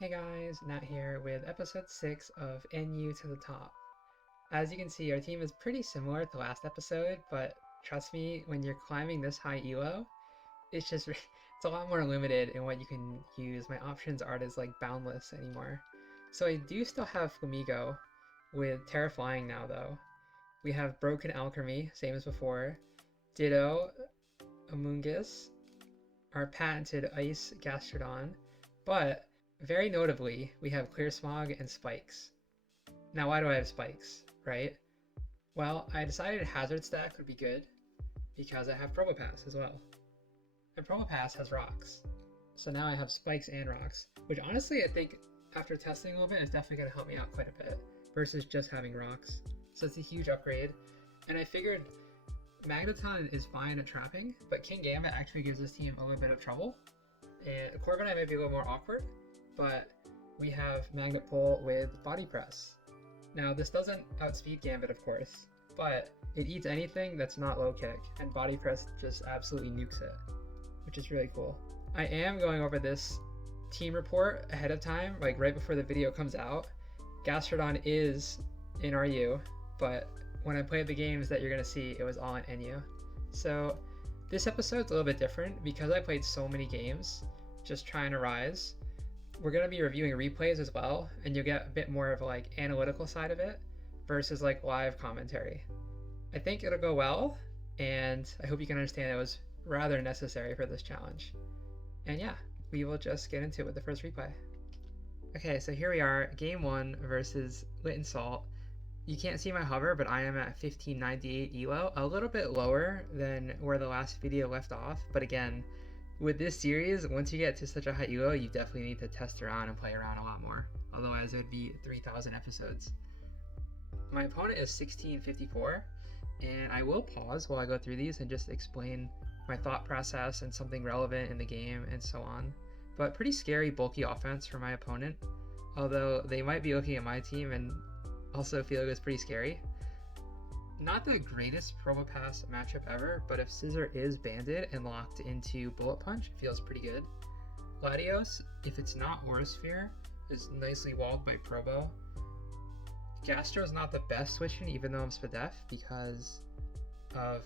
Hey guys, Nat here with episode 6 of NU to the top. As you can see, our team is pretty similar to last episode, but trust me, when you're climbing this high elo, it's a lot more limited in what you can use. My options aren't as boundless anymore. So I do still have Flamigo with Terra Flying now though. We have Broken Alchemy, same as before. Ditto, Amoonguss, our patented Ice Gastrodon, but very notably, we have Clear Smog and Spikes. Now, why do I have Spikes, right? Well, I decided Hazard Stack would be good because I have PROBOPASS as well. And PROBOPASS has rocks. So now I have Spikes and rocks, which honestly I think after testing a little bit is definitely going to help me out quite a bit versus just having rocks. So it's a huge upgrade. And I figured Magneton is fine at trapping, but Kingambit actually gives this team a little bit of trouble. And Corviknight might be a little more awkward, but we have Magnet Pull with Body Press. Now this doesn't outspeed Gambit of course, but it eats anything that's not low kick, and Body Press just absolutely nukes it, which is really cool. I am going over this team report ahead of time, like right before the video comes out. Gastrodon is in RU, but when I played the games that you're gonna see, it was all in NU. So this episode's a little bit different because I played so many games just trying to rise. We're going to be reviewing replays as well, and you'll get a bit more of analytical side of it versus live commentary. I think it'll go well, and I hope you can understand it was rather necessary for this challenge. And yeah, we will just get into it with the first replay. Okay, so here we are, game 1 versus Lit and Salt. You can't see my hover, but I am at 1598 elo, a little bit lower than where the last video left off, but again, with this series, once you get to such a high elo, you definitely need to test around and play around a lot more. Otherwise, it would be 3,000 episodes. My opponent is 1654, and I will pause while I go through these and just explain my thought process and something relevant in the game and so on. But pretty scary, bulky offense for my opponent, although they might be looking at my team and also feel it was pretty scary. Not the greatest PROBOPASS matchup ever, but if Scizor is banded and locked into Bullet Punch, it feels pretty good. Latios, if it's not Aura Sphere, is nicely walled by Probo. Gastro is not the best switch-in, even though I'm Spadef, because of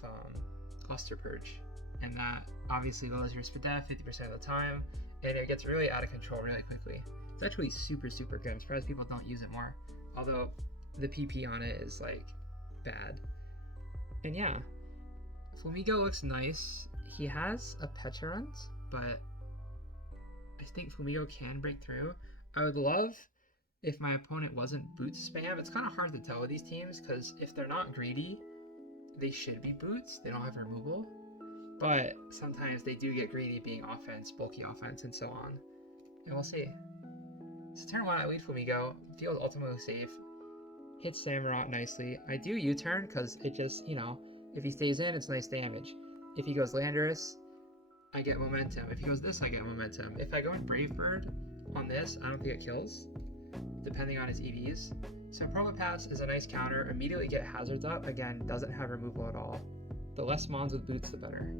Cluster Purge. And that obviously lowers your Spadef 50% of the time, and it gets really out of control really quickly. It's actually super, super good. I'm surprised people don't use it more. Although the PP on it is bad. And yeah, Flamigo looks nice. He has a Petulant, but I think Flamigo can break through. I would love if my opponent wasn't boots spam. It's kind of hard to tell with these teams because if they're not greedy, they should be boots. They don't have removal, but sometimes they do get greedy being offense, bulky offense, and so on. And we'll see. So turn 1, I lead Flamigo. Feels ultimately safe. Hits Samurott nicely. I do U-turn because it just, if he stays in, it's nice damage. If he goes Landorus, I get momentum. If he goes this, I get momentum. If I go in Brave Bird on this, I don't think it kills, depending on his EVs. So PROBOPASS is a nice counter. Immediately get Hazards up. Again, doesn't have removal at all. The less mons with boots, the better.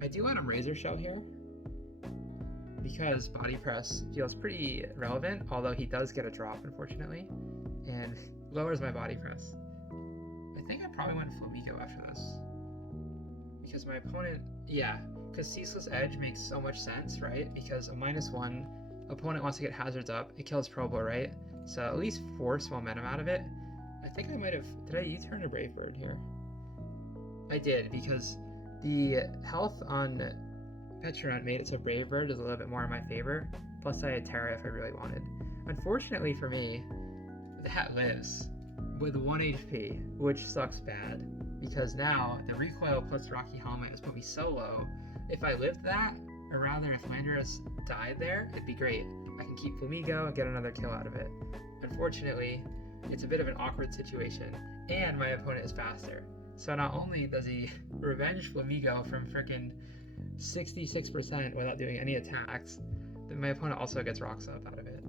I do let him Razor Shell here because Body Press feels pretty relevant, although he does get a drop, unfortunately, and lowers my Body Press. I think I probably went Flamigo after this, because my opponent, because Ceaseless Edge makes so much sense, right? Because a -1, opponent wants to get Hazards up, it kills Probo, right? So at least force momentum out of it. I think I might have, did I U-turn a Brave Bird here? I did, because the health on Petulant made it so Brave Bird is a little bit more in my favor, plus I had Terra if I really wanted. Unfortunately for me, that lives with 1 HP, which sucks bad, because now the recoil plus Rocky Helmet has put me so low. If I lived that, or rather if Landorus died there, it'd be great. I can keep Flamigo and get another kill out of it. Unfortunately, it's a bit of an awkward situation, and my opponent is faster. So not only does he revenge Flamigo from frickin' 66% without doing any attacks, then my opponent also gets rocks up out of it.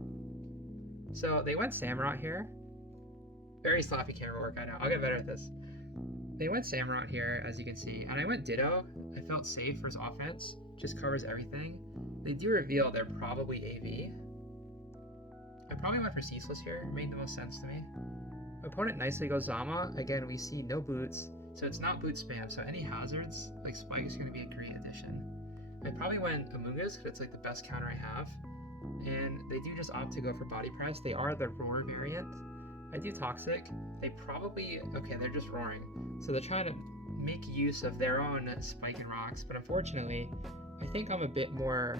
So they went Samurott here. Very sloppy camera work, I know. I'll get better at this. They went Samurott here, as you can see, and I went Ditto. I felt safe for his offense, just covers everything. They do reveal they're probably AV. I probably went for Ceaseless here. It made the most sense to me. My opponent nicely goes Zama. Again, we see no boots, so it's not boot spam. So any hazards, like Spike, is going to be a great addition. I probably went Amoonguss because it's like the best counter I have. And they do just opt to go for Body Press. They are the Roar variant. I do Toxic. They probably, okay, they're just roaring. So they're trying to make use of their own Spike and Rocks, but unfortunately, I think I'm a bit more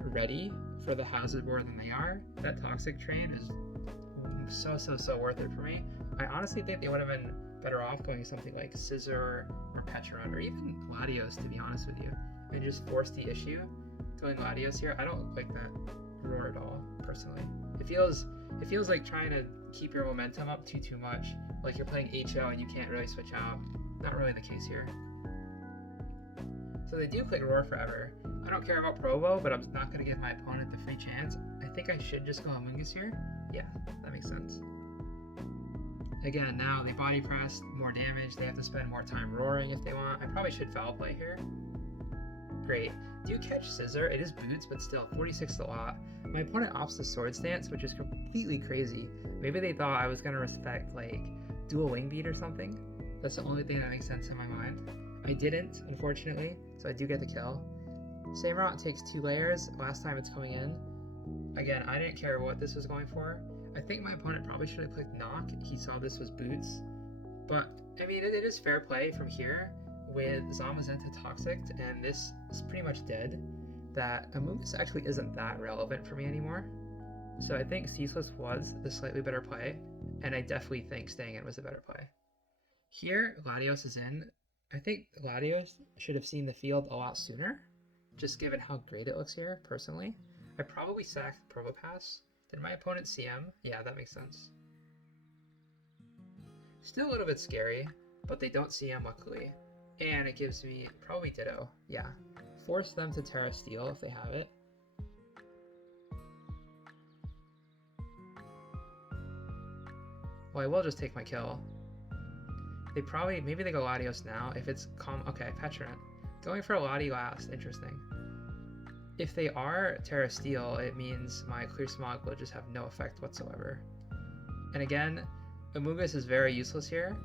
ready for the hazard board than they are. That Toxic train is so worth it for me. I honestly think they would have been better off going something like Scissor or Petron or even Latios, to be honest with you, and just force the issue going Latios here. I don't like that roar at all, personally. It feels like trying to keep your momentum up too much, like you're playing HO and you can't really switch out. Not really the case here. So they do click Roar forever. I don't care about Probo, but I'm not going to give my opponent the free chance. I think I should just go Amoonguss here. Yeah, that makes sense. Again, now they body press, more damage. They have to spend more time roaring if they want. I probably should foul play here. Great. Do catch Scissor. It is boots, but still, 46 is a lot. My opponent opts the Sword Stance, which is completely crazy. Maybe they thought I was going to respect, like, dual Wing Beat or something. That's the only thing that makes sense in my mind. I didn't, unfortunately, so I do get the kill. Samurott takes 2 layers. Last time it's coming in. Again, I didn't care what this was going for. I think my opponent probably should have clicked Knock. He saw this was boots. But, I mean, it is fair play from here with Zamazenta Toxic, and this is pretty much dead, that Amoonguss actually isn't that relevant for me anymore. So I think Ceaseless was the slightly better play, and I definitely think staying in was a better play. Here, Latios is in. I think Latios should have seen the field a lot sooner, just given how great it looks here, personally. I probably sacked PROBOPASS. Did my opponent CM? Yeah, that makes sense. Still a little bit scary, but they don't CM luckily. And it gives me probably Ditto. Yeah. Force them to Terra Steel if they have it. Well, I will just take my kill. They probably, maybe they go Latios now. If it's okay, Petron. Going for a Lati last, interesting. If they are Terra Steel, it means my Clear Smog will just have no effect whatsoever. And again, Amoonguss is very useless here.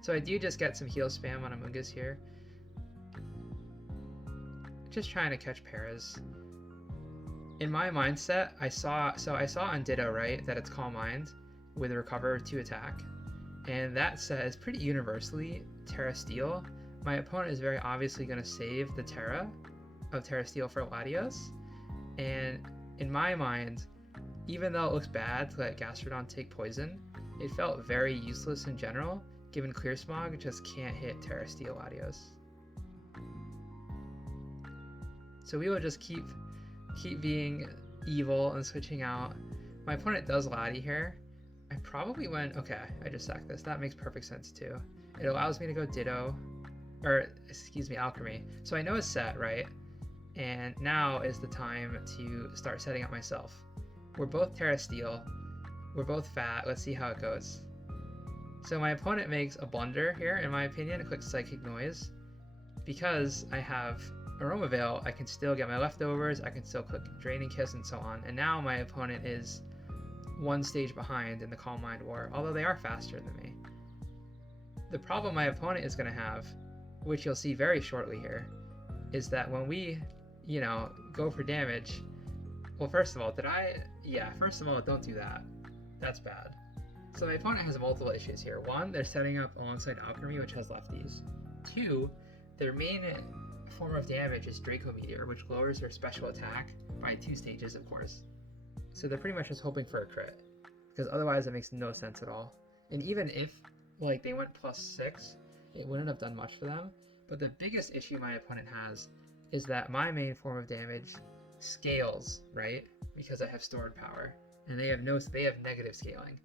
So I do just get some heal spam on Amoonguss here. Just trying to catch Paras. In my mindset, I saw on Ditto, right, that it's Calm Mind with Recover to attack. And that says pretty universally Terra Steel. My opponent is very obviously going to save the Terra of Terra Steel for Latios. And in my mind, even though it looks bad to let Gastrodon take poison, it felt very useless in general, given Clear Smog just can't hit Terra Steel Latios. So we will just keep being evil and switching out. My opponent does Lati here. I probably went, okay, I just sacked this. That makes perfect sense too. It allows me to go Ditto, or excuse me, Alchemy. So I know it's set, right? And now is the time to start setting up myself. We're both Terra Steel. We're both fat. Let's see how it goes. So my opponent makes a blunder here, in my opinion. It clicks Psychic Noise. Because I have Aroma Veil, I can still get my leftovers, I can still click Draining Kiss and so on. And now my opponent is one stage behind in the Calm Mind War, although they are faster than me. The problem my opponent is going to have, which you'll see very shortly here, is that when we, go for damage, well, first of all, first of all, don't do that. That's bad. So my opponent has multiple issues here. One, they're setting up alongside Alchemy, which has lefties. Two, their main form of damage is Draco Meteor, which lowers their special attack by 2 stages, of course. So they're pretty much just hoping for a crit, because otherwise it makes no sense at all. And even if, they went +6, it wouldn't have done much for them. But the biggest issue my opponent has is that my main form of damage scales, right? Because I have stored power, and they have negative scaling.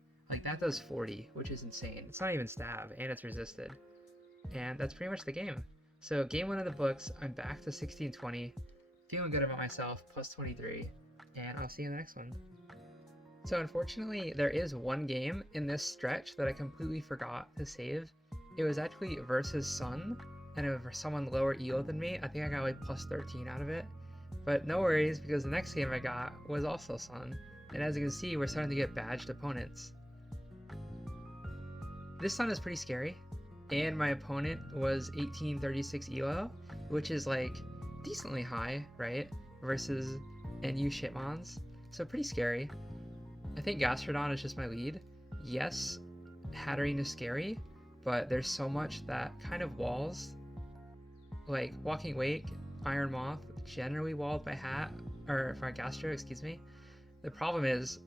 That does 40, which is insane. It's not even stab, and it's resisted. And that's pretty much the game. So game 1 of the books, I'm back to 16-20, feeling good about myself, +23. and I'll see you in the next one. So unfortunately, there is one game in this stretch that I completely forgot to save. It was actually versus Sun, and it was for someone lower elo than me. I think I got like plus 13 out of it. But no worries, because the next game I got was also Sun. And as you can see, we're starting to get badged opponents. This Sun is pretty scary, and my opponent was 1836 elo, which is like decently high, right? Versus NU Shitmons, so pretty scary. I think Gastrodon is just my lead. Yes, Hatterene is scary, but there's so much that kind of walls. Like Walking Wake, Iron Moth, generally walled by Gastro, excuse me. The problem is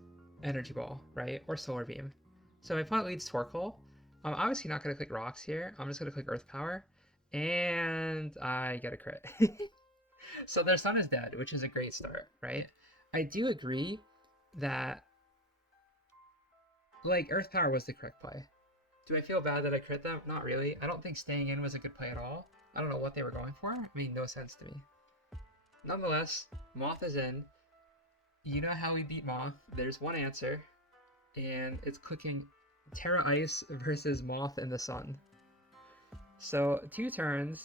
Energy Ball, right? Or Solar Beam. So my opponent leads Torkoal. I'm obviously not going to click Rocks here. I'm just going to click Earth Power, and I get a crit. So their Sun is dead, which is a great start, right? I do agree that like Earth Power was the correct play. Do I feel bad that I crit them? Not really. I don't think staying in was a good play at all. I don't know what they were going for. It made no sense to me. Nonetheless, Moth is in. You know how we beat Moth. There's one answer, and it's clicking Terra Ice versus Moth in the Sun. So 2 turns,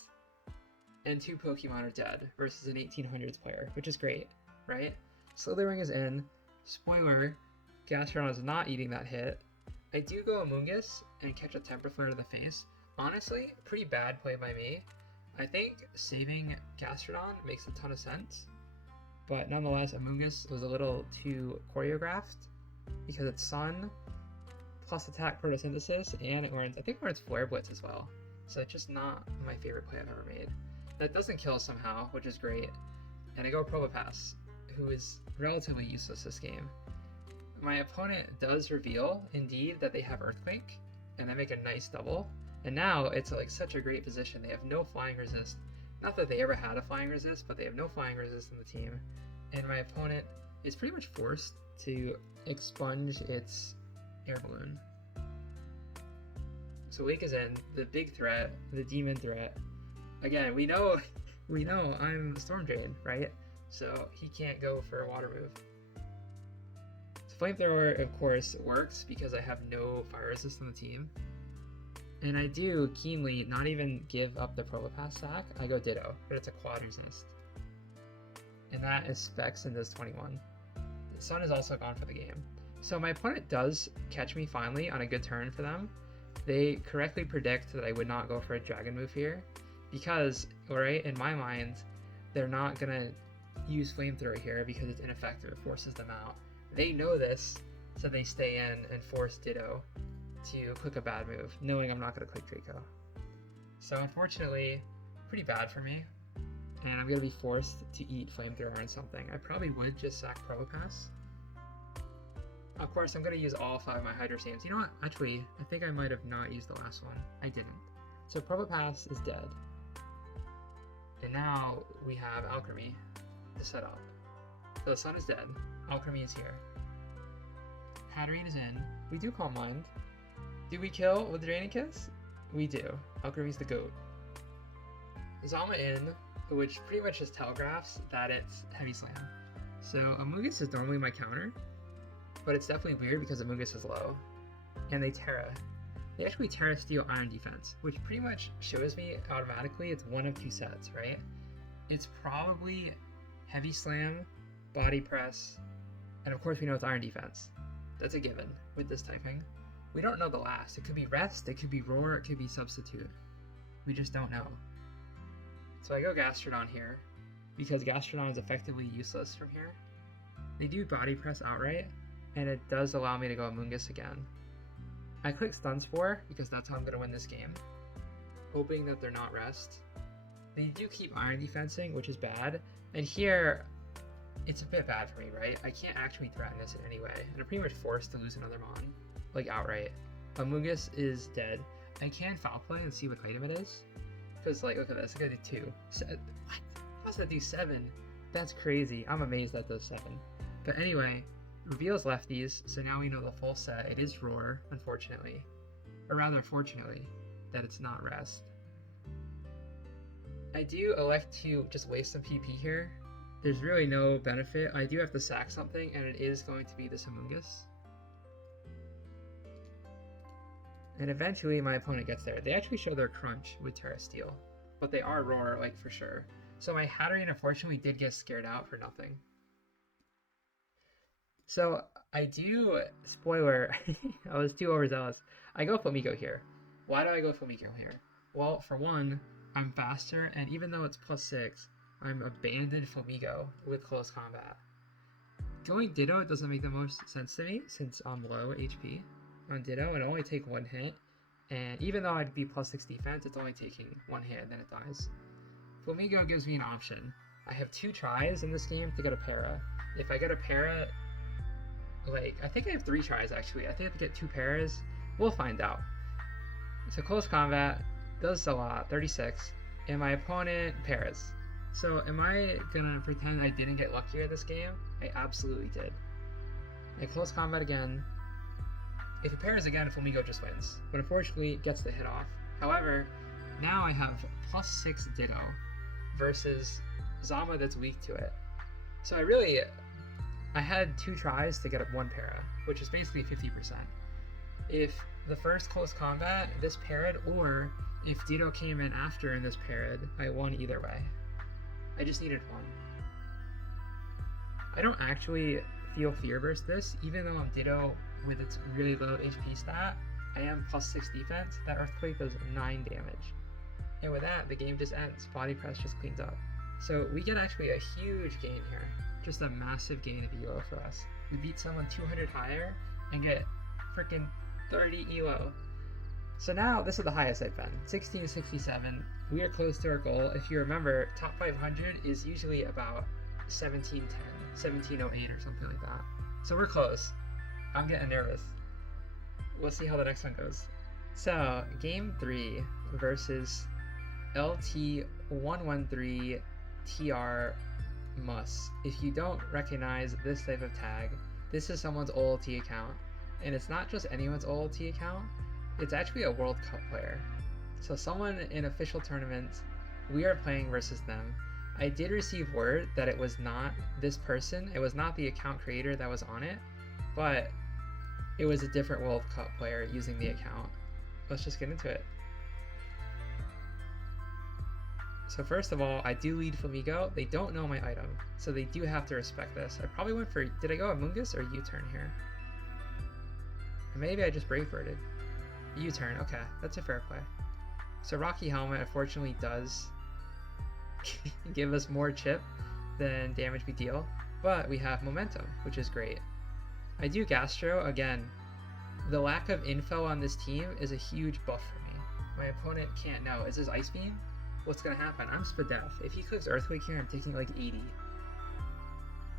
and 2 Pokemon are dead versus an 1800s player, which is great, right? Slithering is in. Spoiler, Gastrodon is not eating that hit. I do go Amoonguss and catch a Temper Flare to the face. Honestly, pretty bad play by me. I think saving Gastrodon makes a ton of sense, but nonetheless, Amoonguss was a little too choreographed because it's Sun, plus attack photosynthesis, and it learns, I think it learns Flare Blitz as well. So it's just not my favorite play I've ever made. That doesn't kill somehow, which is great. And I go Probopass, who is relatively useless this game. My opponent does reveal, indeed, that they have Earthquake, and they make a nice double. And now it's like such a great position. They have no flying resist. Not that they ever had a flying resist, but they have no flying resist in the team. And my opponent is pretty much forced to expunge its air balloon. So Wake is in, the big threat, the demon threat. Again, we know I'm Storm Drain, right? So he can't go for a water move. Flamethrower, of course, works because I have no fire resist on the team. And I do keenly not even give up the Probopass sack. I go Ditto, but it's a quad resist. And that is Specs and does 21. The Sun is also gone for the game. So my opponent does catch me finally on a good turn for them. They correctly predict that I would not go for a Dragon move here because, right, in my mind, they're not going to use Flamethrower here because it's ineffective. It forces them out. They know this, so they stay in and force Ditto to click a bad move, knowing I'm not going to click Draco. So unfortunately, pretty bad for me, and I'm going to be forced to eat Flamethrower and something. I probably would just sack Probopass. Of course, I'm going to use all 5 of my Hydro Stamps. You know what? Actually, I think I might have not used the last one. I didn't. So Probopass is dead. And now we have Alchemy to set up. So the Sun is dead. Alchemy is here. Hatterene is in. We do Calm Mind. Do we kill with Draining Kiss? We do. Alchemy's the GOAT. Zama in, which pretty much just telegraphs that it's Heavy Slam. So Amoonguss is normally my counter, but it's definitely weird because Amoonguss is low. And they Terra. They actually Terra Steel Iron Defense, which pretty much shows me automatically it's one of 2 sets, right? It's probably Heavy Slam, Body Press, and of course we know it's Iron Defense. That's a given with this typing. We don't know the last. It could be Rest, it could be Roar, it could be Substitute. We just don't know. So I go Gastrodon here, because Gastrodon is effectively useless from here. They do Body Press outright, and it does allow me to go Amoonguss again. I click Stun Spore, because that's how I'm going to win this game, hoping that they're not Rest. They do keep Iron Defensing, which is bad, and here, it's a bit bad for me, right? I can't actually threaten this in any way, and I'm pretty much forced to lose another Mon, like outright. Amoonguss is dead. I can Foul Play and see what item it is, because like, look at this, I gotta do 2. What? How does that do 7? That's crazy. I'm amazed that does 7. But anyway, reveals lefties, so now we know the full set. It is Roar, unfortunately. Or rather, fortunately, that it's not Rest. I do elect to just waste some PP here, there's really no benefit. I do have to sack something, and it is going to be this Amoonguss. And eventually my opponent gets there. They actually show their crunch with Terra Steel, but they are Roar, like, for sure. So my Hatterene unfortunately did get scared out for nothing. So I do, spoiler, I was too overzealous. I go Flamigo here. Why do I go Flamigo here? Well, for one, I'm faster, and even though it's +6, I'm abandoned Flamigo with close combat. Going Ditto doesn't make the most sense to me since I'm low HP. On Ditto, it'll only take one hit, and even though I'd be +6 defense, it's only taking one hit and then it dies. Flamigo gives me an option. I have 2 tries in this game to get a para. If I get a para, like, I think I have 3 tries actually. I think I have to get 2 paras. We'll find out. So close combat does a lot, 36, and my opponent paras. So am I gonna pretend I didn't get luckier this game? I absolutely did. I close combat again. If it pairs again, Flamigo just wins, but unfortunately it gets the hit off. However, now I have +6 Ditto versus Zama that's weak to it. So I had 2 tries to get up 1 para, which is basically 50%. If the first close combat, this parried, or if Ditto came in after and this parried, I won either way. I just needed 1. I don't actually feel Fear Burst this, even though I'm Ditto with its really low HP stat. I am +6 defense. That Earthquake does 9 damage. And with that, the game just ends. Body Press just cleans up. So we get actually a huge gain here. Just a massive gain of ELO for us. We beat someone 200 higher and get freaking 30 ELO. So now this is the highest I've been, 1667. We are close to our goal. If you remember, top 500 is usually about 1710, 1708 or something like that. So we're close. I'm getting nervous. We'll see how the next one goes. So game 3 versus LT113TR Mus. If you don't recognize this type of tag, this is someone's OLT account. And it's not just anyone's OLT account, it's actually a World Cup player. So someone in official tournaments, we are playing versus them. I did receive word that it was not this person, it was not the account creator that was on it, but it was a different World Cup player using the account. Let's just get into it. So first of all, I do lead Flamigo. They don't know my item, so they do have to respect this. I probably went for, did I go Amoonguss or U-turn here? Or maybe I just Brave Birded. U-turn, okay, that's a fair play. So Rocky Helmet unfortunately does give us more chip than damage we deal, but we have momentum, which is great. I do Gastro, again, the lack of info on this team is a huge buff for me. My opponent can't know, is this Ice Beam? What's gonna happen? I'm Spadef. If he clicks Earthquake here, I'm taking like 80.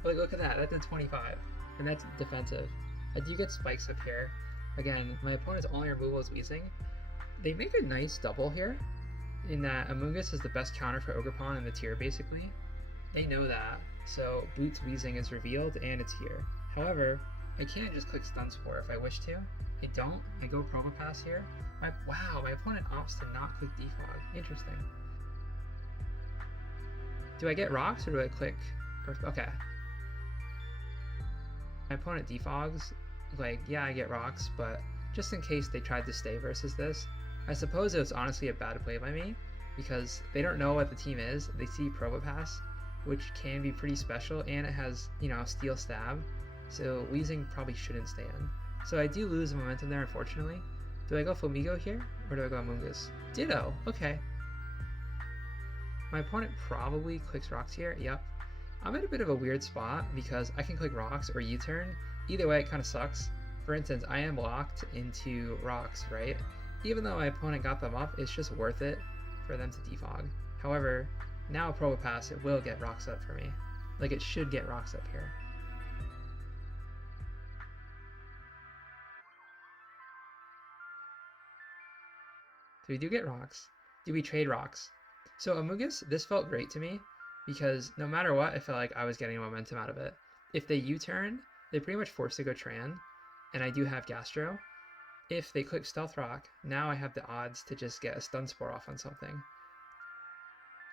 Like, look at that, that did 25, and that's defensive. I do get spikes up here. Again, my opponent's only removal is Weezing. They make a nice double here, in that Amoonguss is the best counter for Ogerpon in the tier, basically. They know that, so Boots Weezing is revealed, and it's here. However, I can't just click Stun Spore if I wish to. I don't. I go PROBOPASS here. Wow, my opponent opts to not click Defog. Interesting. Do I get rocks or do I click Earth? Okay. My opponent defogs. Like, yeah, I get rocks, but just in case they tried to stay versus this, I suppose it was honestly a bad play by me because they don't know what the team is. They see PROBOPASS, which can be pretty special, and it has, you know, Steel Stab. So Weezing probably shouldn't stay in. So I do lose momentum there, unfortunately. Do I go Flamigo here, or do I go Amoonguss? Ditto, okay. My opponent probably clicks rocks here, yep. I'm in a bit of a weird spot because I can click rocks or U-turn. Either way, it kind of sucks. For instance, I am locked into rocks, right? Even though my opponent got them up, it's just worth it for them to defog. However, now PROBOPASS, it will get rocks up for me. Like, it should get rocks up here. So we do get rocks. Do we trade rocks? So Amoonguss, this felt great to me because no matter what, I felt like I was getting momentum out of it. If they U-turn, they're pretty much forced to go Tran, and I do have Gastro. If they click Stealth Rock, now I have the odds to just get a Stun Spore off on something.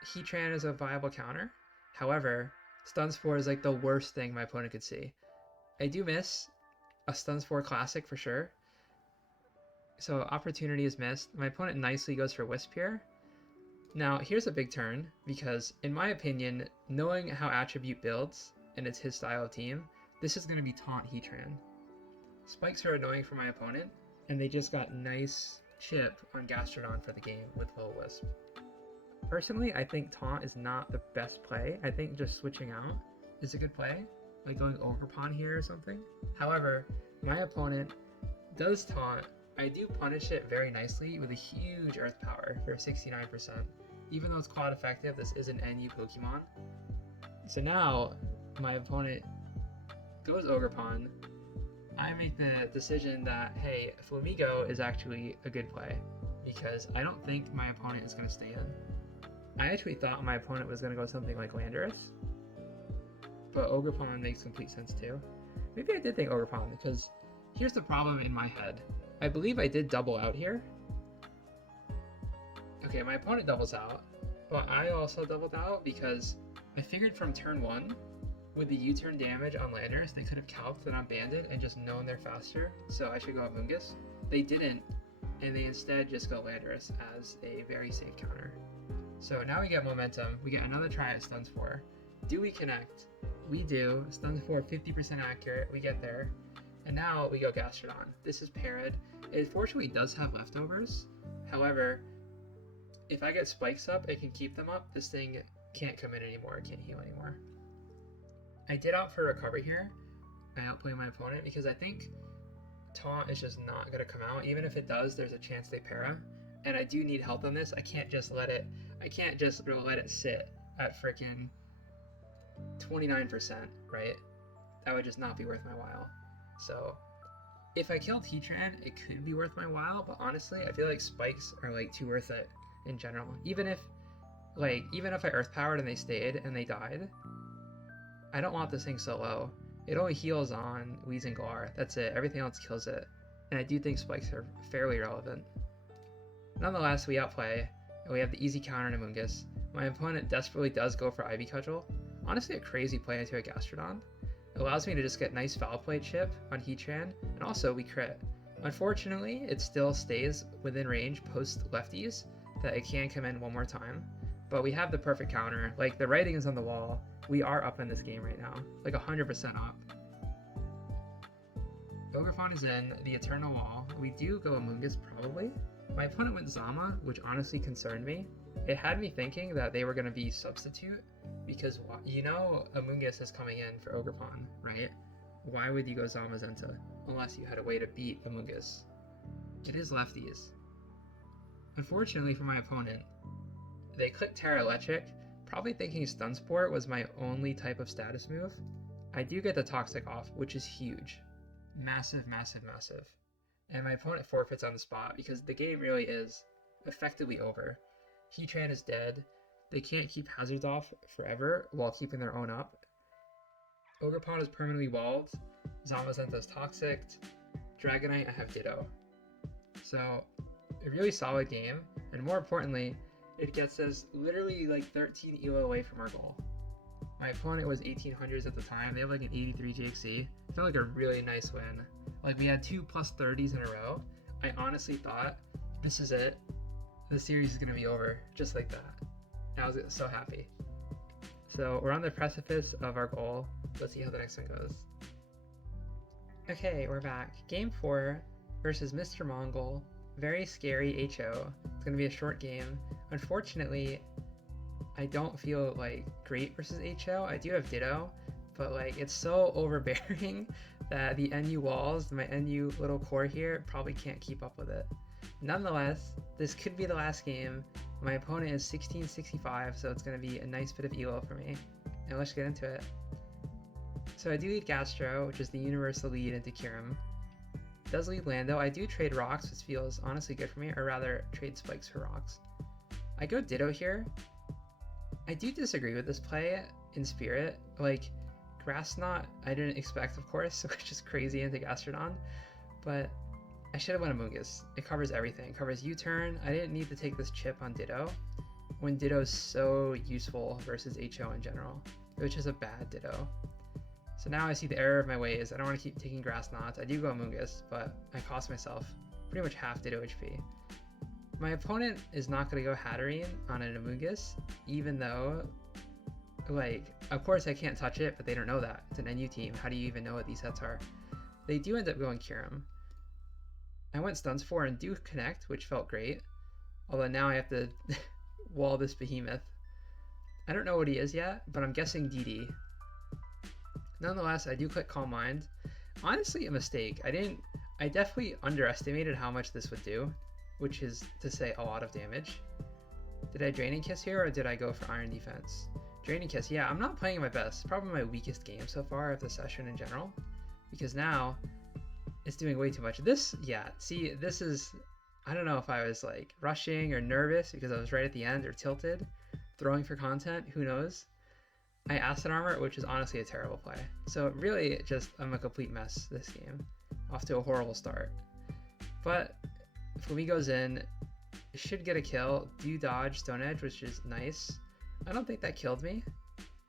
Heatran is a viable counter. However, Stuns 4 is like the worst thing my opponent could see. I do miss a Stuns 4 classic for sure. So opportunity is missed. My opponent nicely goes for Wisp here. Now here's a big turn because in my opinion, knowing how Attribute builds and it's his style of team, this is going to be Taunt Heatran. Spikes are annoying for my opponent and they just got nice chip on Gastrodon for the game with Will-O-Wisp. Personally, I think Taunt is not the best play. I think just switching out is a good play, like going Overpawn here or something. However, my opponent does Taunt. I do punish it very nicely with a huge Earth Power for 69%. Even though it's quad effective, this is an NU Pokemon. So now, my opponent goes Ogerpon. I make the decision that, hey, Flamigo is actually a good play because I don't think my opponent is going to stay in. I actually thought my opponent was going to go something like Landorus, but Ogerpon makes complete sense too. Maybe I did think Ogerpon because here's the problem in my head. I believe I did double out here. Okay, my opponent doubles out, but I also doubled out because I figured from turn 1, with the U-turn damage on Landorus, they could have calced that I'm Bandit and just known they're faster, so I should go Amoonguss. They didn't, and they instead just go Landorus as a very safe counter. So now we get momentum, we get another try at Stuns 4. Do we connect? We do. Stuns 4, 50% accurate, we get there. And now we go Gastrodon. This is Parad. It fortunately does have leftovers. However, if I get spikes up, it can keep them up. This thing can't come in anymore, it can't heal anymore. I did opt for recovery here. I outplay my opponent because I think Taunt is just not going to come out. Even if it does, there's a chance they para. And I do need help on this. I can't just let it sit at freaking 29%, right? That would just not be worth my while. So if I killed Heatran, it could be worth my while, but honestly, I feel like spikes are like too worth it in general. Even if I Earth Powered and they stayed and they died, I don't want this thing so low. It only heals on Weezinglar. That's it. Everything else kills it. And I do think spikes are fairly relevant. Nonetheless, we outplay, and we have the easy counter in Amoonguss. My opponent desperately does go for Ivy Cudgel. Honestly, a crazy play into a Gastrodon. It allows me to just get nice Foul Play chip on Heatran, and also we crit. Unfortunately, it still stays within range post lefties, that it can come in one more time. But we have the perfect counter. Like, the writing is on the wall. We are up in this game right now. Like, 100% up. Ogerpon is in, the Eternal Wall. We do go Amoonguss, probably. My opponent went Zama, which honestly concerned me. It had me thinking that they were going to be Substitute, because, you know, Amoonguss is coming in for Ogerpon, right? Why would you go Zama Zenta, unless you had a way to beat Amoonguss? It is lefties. Unfortunately for my opponent, they clicked Terra Electric, probably thinking Stun Sport was my only type of status move. I do get the Toxic off, which is huge. Massive, massive, massive. And my opponent forfeits on the spot because the game really is effectively over. Heatran is dead. They can't keep hazards off forever while keeping their own up. Ogerpon is permanently walled. Zamazenta is toxic. Dragonite, I have Ditto. So, a really solid game, and more importantly, it gets us literally like 13 ELO away from our goal. My opponent was 1800s at the time. They have like an 83 GXC. It felt like a really nice win. Like, we had 2 +30s in a row. I honestly thought, this is it. The series is going to be over, just like that. I was so happy. So we're on the precipice of our goal. Let's see how the next one goes. Okay, we're back. Game 4 versus Mr. Mongol. Very scary HO. It's going to be a short game. Unfortunately, I don't feel like great versus HO. I do have Ditto, but like, it's so overbearing that the NU walls, my NU little core here, probably can't keep up with it. Nonetheless, this could be the last game. My opponent is 1665, so it's going to be a nice bit of elo for me. Now let's get into it. So I do lead Gastro, which is the universal lead into Kyurem. Does lead Lando. I do trade rocks, which feels honestly good for me, or rather trade spikes for rocks. I go Ditto here. I do disagree with this play in spirit. Like, Grass Knot, I didn't expect, of course, which is crazy into Gastrodon, but I should have went Amoonguss. It covers everything. It covers U-turn. I didn't need to take this chip on Ditto, when Ditto is so useful versus HO in general. which is a bad Ditto. So now I see the error of my ways. I don't want to keep taking Grass Knots. I do go Amoonguss, but I cost myself pretty much half Ditto HP. My opponent is not going to go Hatterene on an Amoonguss, even though, like, of course I can't touch it, but they don't know that. It's an NU team. How do you even know what these sets are? They do end up going Kyurem. I went Stuns 4 and do connect, which felt great. Although now I have to wall this behemoth. I don't know what he is yet, but I'm guessing DD. Nonetheless, I do click Calm Mind. Honestly, a mistake. I definitely underestimated how much this would do, which is to say a lot of damage. Did I Draining Kiss here, or did I go for Iron Defense? Draining Kiss, yeah, I'm not playing my best. Probably my weakest game so far of the session in general, because now it's doing way too much. This, yeah, see, this is, I don't know if I was like rushing or nervous because I was right at the end, or tilted, throwing for content, who knows. I Acid Armor, which is honestly a terrible play. So really, just I'm a complete mess this game. Off to a horrible start. But Fumi goes in, should get a kill, do dodge Stone Edge, which is nice. I don't think that killed me.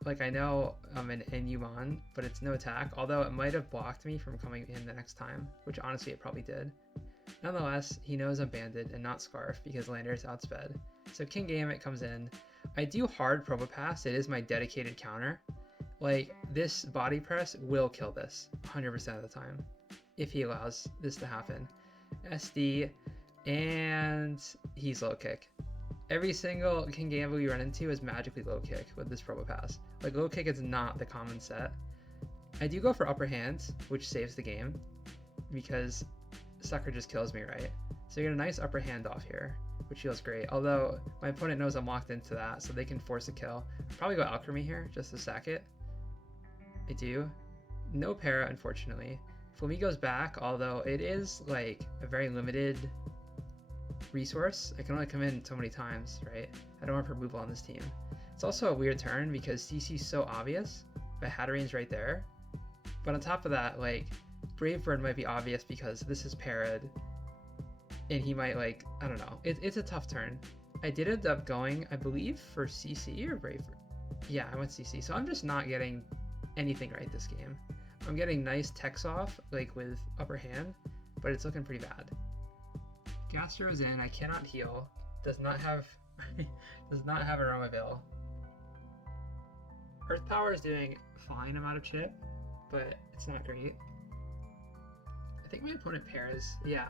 Like, I know I'm an NU-mon, but it's no attack, although it might have blocked me from coming in the next time, which honestly it probably did. Nonetheless, he knows I'm Banded and not Scarf because Lander is outsped. So King Gambit comes in. I do hard PROBOPASS, it is my dedicated counter. Like, this body press will kill this 100% of the time, if he allows this to happen. SD, and he's low kick. Every single King Gambit we run into is magically low kick with this PROBOPASS. Like, low kick is not the common set. I do go for upper hands, which saves the game, because Sucker just kills me, right? So you get a nice upper hand off here, which feels great. Although my opponent knows I'm locked into that, so they can force a kill. I'll probably go Alchemy here, just to sack it. I do. No para, unfortunately. Fumi goes back, although it is like a very limited resource. I can only come in so many times, right? I don't have removal on this team. It's also a weird turn because CC's so obvious, but Hatterene's right there. But on top of that, like, Brave Bird might be obvious because this is parried, and he might, like, I don't know. It's a tough turn. I did end up going, I believe, for CC or Brave Bird. Yeah, I went CC, so I'm just not getting anything right this game. I'm getting nice techs off, like with upper hand, but it's looking pretty bad. Gastro's in, I cannot heal, does not have Aroma Veil. Earth Power is doing fine amount of chip, but it's not great. I think my opponent pairs, yeah.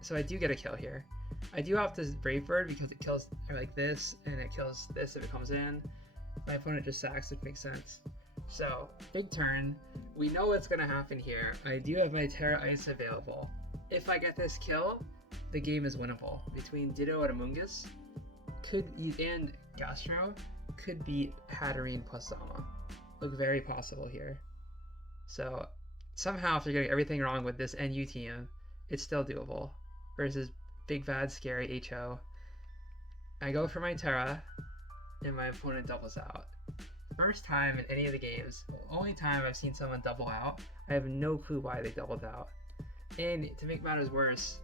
So I do get a kill here. I do have to Brave Bird because it kills like this, and it kills this if it comes in. My opponent just sacks, which makes sense. So, big turn. We know what's going to happen here. I do have my Terra Ice available. If I get this kill, the game is winnable. Between Ditto and Amoonguss, and Gastro, could beat Hatterene plus Zama. Look very possible here. So, somehow if you're getting everything wrong with this NU team, it's still doable. Versus Big Bad Scary HO. I go for my Terra, and my opponent doubles out. First time in any of the games, only time I've seen someone double out. I have no clue why they doubled out. And to make matters worse,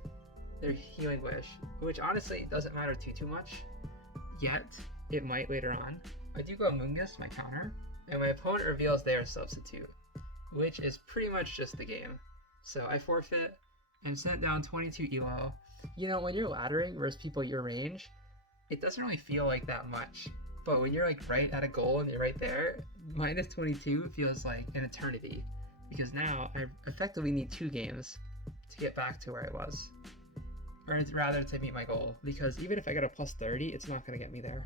they're Healing Wish, which honestly doesn't matter too much yet. It might later on. I do go Amoonguss, my counter, and my opponent reveals they are Substitute, which is pretty much just the game. So I forfeit and sent down 22 elo. You know, when you're laddering versus people your range, it doesn't really feel like that much. But when you're like right at a goal and you're right there, minus 22 feels like an eternity. Because now I effectively need 2 games to get back to where I was. Or rather to meet my goal. Because even if I get a plus 30, it's not going to get me there.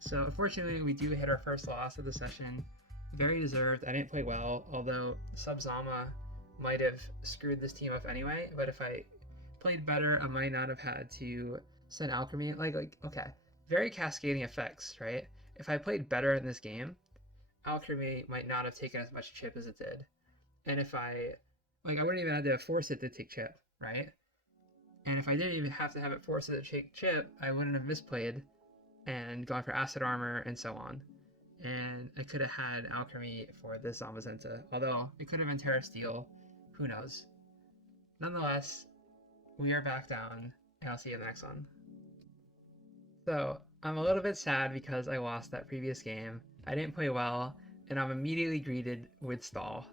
So unfortunately, we do hit our first loss of the session. Very deserved. I didn't play well, although Sub-Zama might have screwed this team up anyway. But if I played better, I might not have had to send Alchemy. Like okay. Very cascading effects, right? If I played better in this game, Alchemy might not have taken as much chip as it did. And if I wouldn't even have to force it to take chip, right? And if I didn't even have to have it force it to take chip, I wouldn't have misplayed and gone for Acid Armor and so on. And I could have had Alchemy for this Zamazenta, although it could have been Terra Steel, who knows. Nonetheless, we are back down, and I'll see you in the next one. So, I'm a little bit sad because I lost that previous game. I didn't play well, and I'm immediately greeted with stall.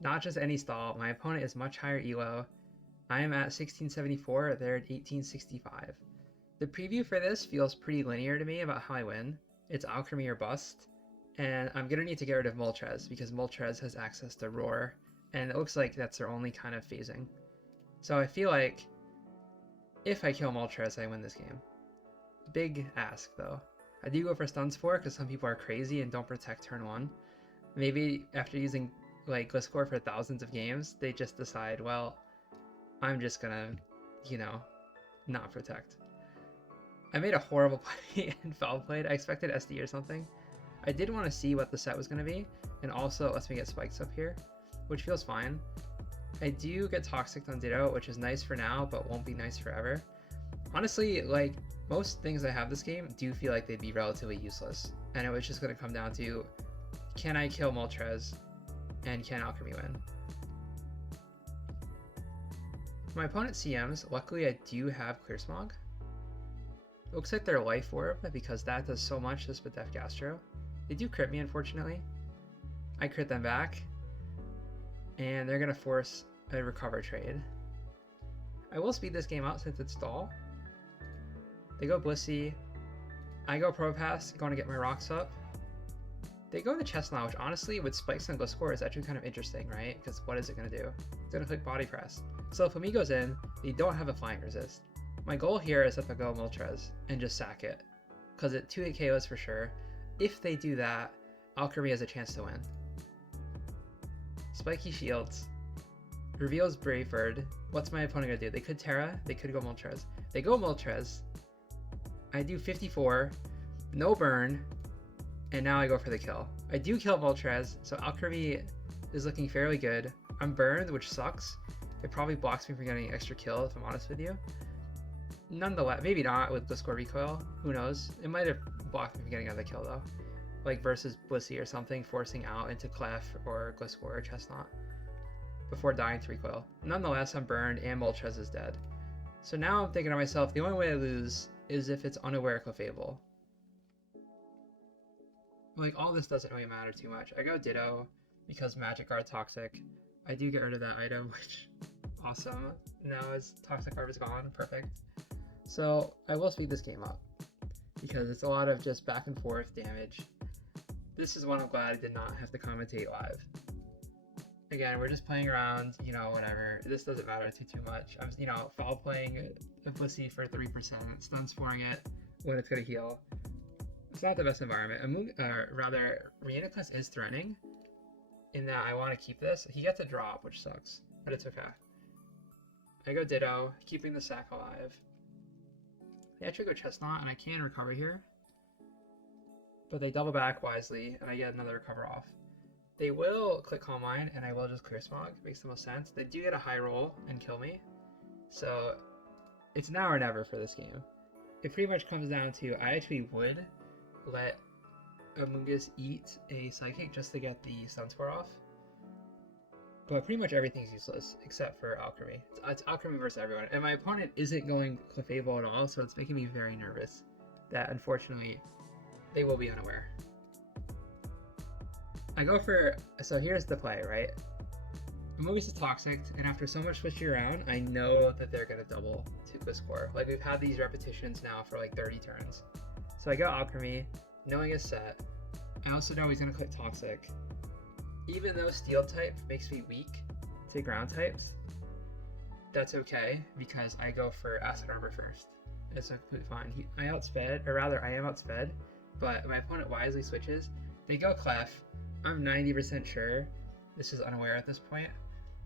Not just any stall, my opponent is much higher elo. I am at 1674, they're at 1865. The preview for this feels pretty linear to me about how I win. It's Alchemy or bust, and I'm gonna need to get rid of Moltres because Moltres has access to Roar, and it looks like that's their only kind of phasing. So I feel like if I kill Moltres, I win this game. Big ask though. I do go for Stun Spore because some people are crazy and don't protect turn 1. Maybe after using like Gliscor for thousands of games, they just decide, well, I'm just gonna, not protect. I made a horrible play and foul played. I expected SD or something. I did want to see what the set was going to be, and also it lets me get spikes up here, which feels fine. I do get Toxic on Ditto, which is nice for now, but won't be nice forever. Honestly, like, most things I have this game do feel like they'd be relatively useless, and it was just going to come down to, can I kill Moltres, and can Alchemy win? My opponent CMs, luckily I do have Clear Smog. Looks like they're Life Orb, because that does so much just with Def Gastro. They do crit me, unfortunately. I crit them back, and they're going to force a recover trade. I will speed this game out since it's stall. They go Blissey. I go PROBOPASS, going to get my rocks up. They go to Chestnut, which honestly, with Spikes and Gliscor, is actually kind of interesting, right? Because what is it going to do? It's going to click Body Press. So if Fumi goes in, they don't have a Flying Resist. My goal here is that they'll go Moltres and just sack it, because it 2-hit KOs for sure. If they do that, Alchemy has a chance to win. Spiky Shields. Reveals Bravebird. What's my opponent going to do? They could Terra, they could go Moltres. They go Moltres. I do 54, no burn, and now I go for the kill. I do kill Moltres, so Alchemy is looking fairly good. I'm burned, which sucks. It probably blocks me from getting an extra kill, if I'm honest with you. Nonetheless, maybe not with Gliscor recoil, who knows? It might have blocked me from getting another kill though. Like versus Blissey or something, forcing out into Clef or Gliscor or Chestnut before dying to recoil. Nonetheless, I'm burned and Moltres is dead. So now I'm thinking to myself, the only way I lose is if it's unaware Clefable. Like, all this doesn't really matter too much. I go Ditto because Magic Guard Toxic. I do get rid of that item, which awesome. Now his Toxic Guard is gone, perfect. So I will speed this game up because it's a lot of just back and forth damage. This is one I'm glad I did not have to commentate live. Again, we're just playing around, whatever. This doesn't matter too much. I'm, foul playing a Blissey for 3%, stun sporing it when it's gonna heal. It's not the best environment. Rhianoclast is threatening in that I want to keep this. He gets a drop, which sucks, but it's okay. I go Ditto, keeping the sack alive. I actually go Chestnut, and I can recover here. But they double back wisely, and I get another recover off. They will click Calm Mind, and I will just Clear Smog. Makes the most sense. They do get a high roll and kill me. So it's now or never for this game. It pretty much comes down to, I actually would let Amoonguss eat a Psychic just to get the Stun Spore off. But pretty much everything's useless except for Alchemy. It's Alchemy versus everyone. And my opponent isn't going Clefable at all, so it's making me very nervous that unfortunately they will be unaware. I go for, so here's the play, right? Amoonguss is Toxic, and after so much switching around, I know that they're going to double to Gliscor. Like, we've had these repetitions now for like 30 turns. So I go Alchemy, knowing his set. I also know he's going to click Toxic. Even though Steel type makes me weak to ground types, that's okay because I go for Acid Arbor first. It's completely fine. I am outsped, but my opponent wisely switches. They go Clef. I'm 90% sure this is unaware at this point.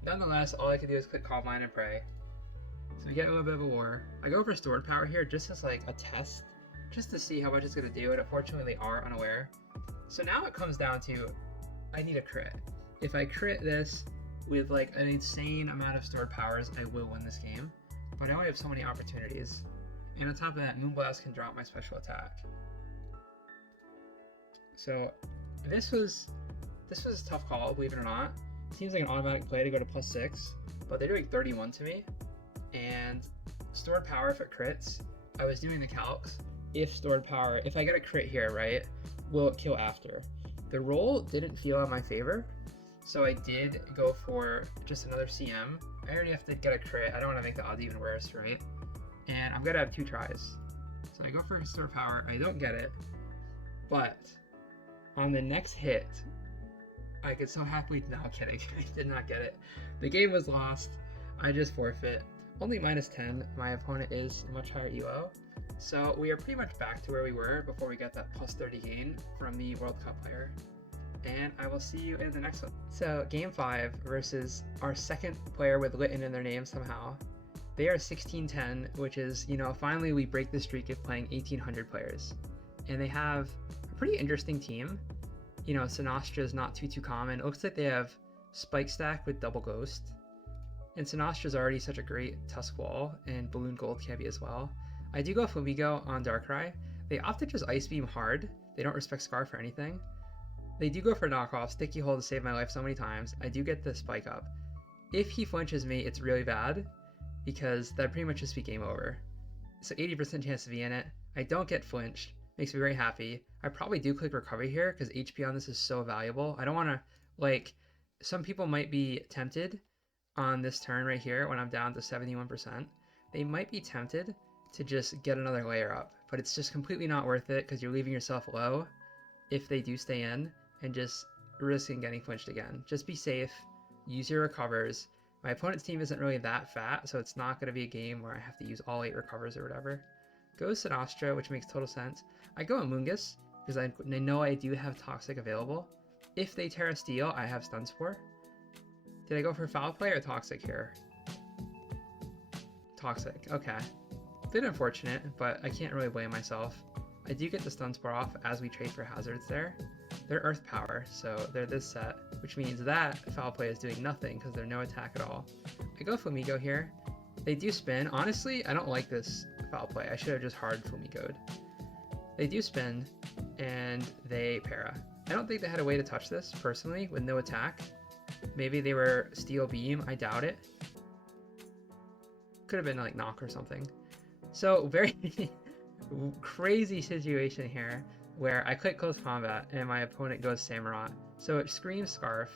Nonetheless, all I can do is click Calm Mind and pray. So we get a little bit of a war. I go for Stored Power here just as like a test, just to see how much it's going to do, and unfortunately they are unaware. So now it comes down to, I need a crit. If I crit this with like an insane amount of stored powers, I will win this game. But I only have so many opportunities. And on top of that, Moonblast can drop my special attack. So this was a tough call, believe it or not. Seems like an automatic play to go to +6, but they're doing 31 to me. And stored power, if it crits, I was doing the calcs. If stored power, if I get a crit here, right, will it kill after? The roll didn't feel in my favor, so I did go for just another CM. I already have to get a crit. I don't want to make the odds even worse, right? And I'm gonna have 2 tries. So I go for Restore Power. I don't get it, but on the next hit, I could so happily, no, I'm kidding. I did not get it. The game was lost. I just forfeit. Only -10. My opponent is much higher ELO. So we are pretty much back to where we were before we got that +30 gain from the World Cup player. And I will see you in the next one. So game 5 versus our second player with Lytton in their name somehow. They are 16-10, which is, you know, finally we break the streak of playing 1,800 players. And they have a pretty interesting team. You know, Sinastra is not too common. It looks like they have Spike Stack with Double Ghost. And Sinastra is already such a great Tusk Wall, and Balloon Gold can be as well. I do go Fumigo on Darkrai. They opt to just Ice Beam hard. They don't respect Scarf or anything. They do go for knockoff, Sticky Hold to save my life so many times. I do get the Spike up. If he flinches me, it's really bad, because that'd pretty much just be game over. So 80% chance to be in it. I don't get flinched. Makes me very happy. I probably do click recovery here, because HP on this is so valuable. I don't want to, like, some people might be tempted on this turn right here when I'm down to 71%. They might be tempted to just get another layer up, but it's just completely not worth it because you're leaving yourself low if they do stay in and just risking getting flinched again. Just be safe, use your recovers. My opponent's team isn't really that fat, so it's not going to be a game where I have to use all 8 recovers or whatever. Go Sinastra, which makes total sense. I go Amoonguss because I know I do have Toxic available. If they Terra Steel, I have Stun Spore. Did I go for Foul Play or Toxic here? Toxic, okay. Bit unfortunate, but I can't really blame myself. I do get the Stun Spore off as we trade for hazards there. They're Earth Power, so they're this set, which means that Foul Play is doing nothing because they're no attack at all. I go Fumigo here. They do spin. Honestly, I don't like this Foul Play. I should have just hard Fumigo'd. They do spin, and they Para. I don't think they had a way to touch this, personally, with no attack. Maybe they were Steel Beam, I doubt it. Could have been like Knock or something. So very crazy situation here where I click Close Combat and my opponent goes Samurott. So it screams Scarf.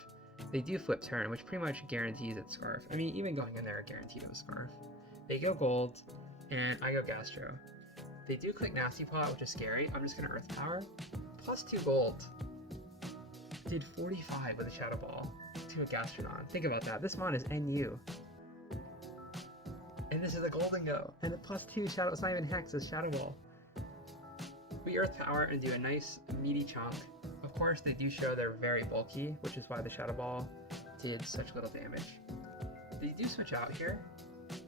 They do flip turn, which pretty much guarantees it's Scarf. I mean, even going in there, guaranteed it was Scarf. They go Gold, and I go Gastro. They do click Nasty Plot, which is scary. I'm just going to Earth Power. +2 Gold. Did 45 with a Shadow Ball to a Gastrodon. Think about that. This mon is NU. And this is a Golden Go. And the +2 Shadow, it's not even Hex, it's Shadow Ball. We Earth Power and do a nice meaty chunk. Of course, they do show they're very bulky, which is why the Shadow Ball did such little damage. They do switch out here.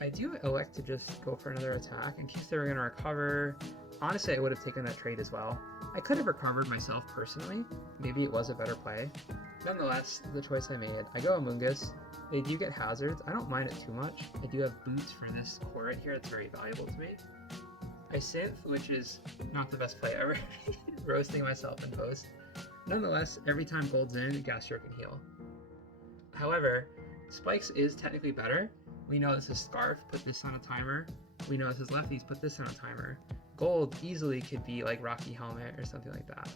I do elect to just go for another attack in case they were going to recover. Honestly, I would have taken that trade as well. I could have recovered myself personally. Maybe it was a better play. Nonetheless, the choice I made. I go Amoonguss. They do get hazards. I don't mind it too much. I do have boots for this core right here. It's very valuable to me. I Synth, which is not the best play ever. Roasting myself in post. Nonetheless, every time Gold's in, Gastro can heal. However, Spikes is technically better. We know this is Scarf, put this on a timer. We know this is Lefties, put this on a timer. Gold easily could be like Rocky Helmet or something like that.